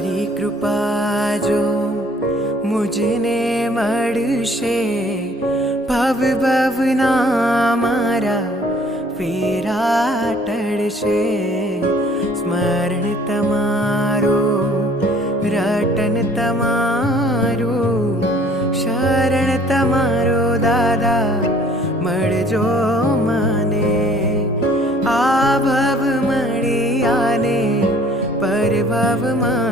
શ્રી કૃપા જો મુજને મળશે. ભવ ભવના મારા ફેરા ટળશે. સ્મરણ તમારું, રટન તમારું, શરણ તમારો દાદા, મળજો મને. આ ભવ મળ્યાને પર ભવમાં